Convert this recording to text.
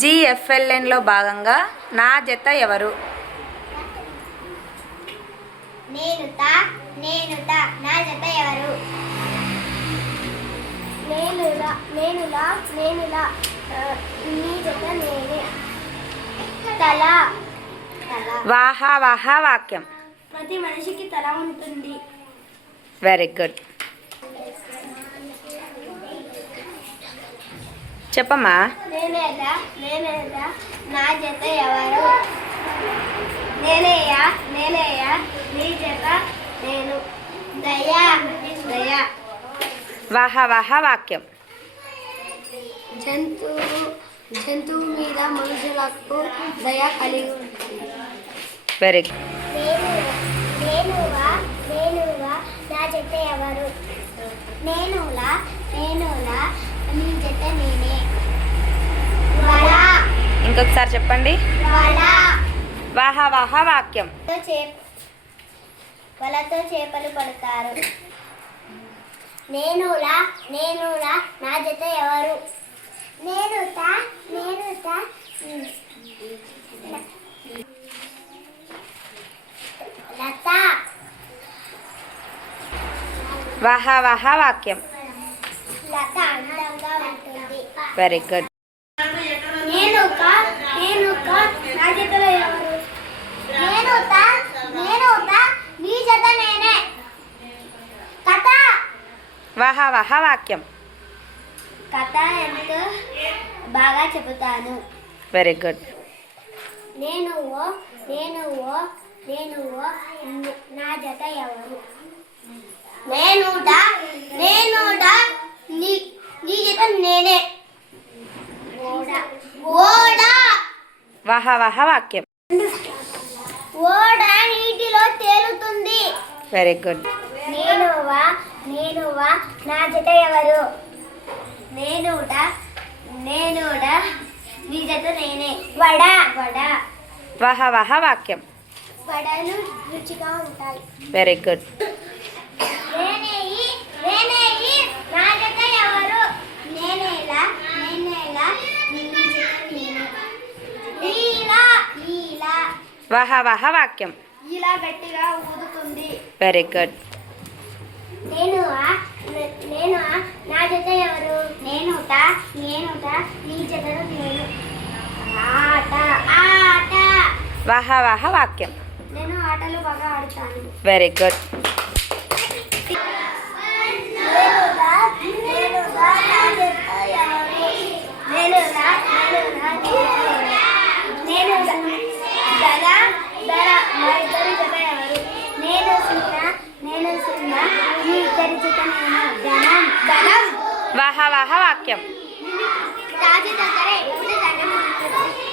జిఎఫ్ఎల్ఎన్లో భాగంగా నా జత ఎవరు? నేనుతా నా జత ఎవరు? నేనులా నీ జత నేనే. తల వాహా వాహా వాక్యం. ప్రతి మనిషికి తల ఉంటుంది. Very good. చెప్పమ్మా. నేనేలా నా జత ఎవరు? నేనేయా నీ జత నేను. దయా వాహా వాహా వాక్యం. జంతువు మీద మనుషులకు దయ కలిగి ఉంటుంది. Very good. నేనువా నా జత ఎవరు? నేనులా నీ జత నేనే. ఇంకొకసారి చెప్పండి. వాహా వాహా వాక్యం. వలతో చేపలు పడతారు. నేనులా నా జత ఎవరు? నేనుతా లత. వాహా వాహా వాక్యం. లత అందంగా ఉంటుంది. Very good. నేనుక నా జతలో ఎవరు? నేనుతా నీ జత నేనే. కథ. వాహా వాహా వాక్యం. కథ ఎంతో బాగా చెబుతాను. Very good. నేనువో నా జత ఎవరు? నేనుడా నీ జత నేనే. ఓడా. వాహా వాహా వాక్యం. ఓడ నీటిలో తేలుతుంది. Very good. నేనువా నా జత ఎవరు? నేనుడా నీ జత నేనే. వడ. వాహా వాహా వాక్యం. వడలు రుచిగా ఉంటాయి. Very good. నేనేయి నా జత ఎవరు? నేనేలా నీ జత నేనే. ఈలా. వాహా వాహా వాక్యం. ఇలా గట్టిగా ఊదుతుంది. Very good. నేనువా నా జత ఎవరు? నేనుతా నీ జతలో నేను. ఆట. వాహా వాహా వాక్యం. నేను ఆటలు బాగా ఆడుతాను. Very good. నేనుదా నా జత ఎవరు? నేనుదా నేను. ధర మా ఇద్దరి జత ఎవరు? నేను సింహ మీ ఇద్దరి జత నేను. ధనం. వాహా వాహా వాక్యం. రాజు దగ్గర ఎప్పుడు ధనం ఉంటుంది.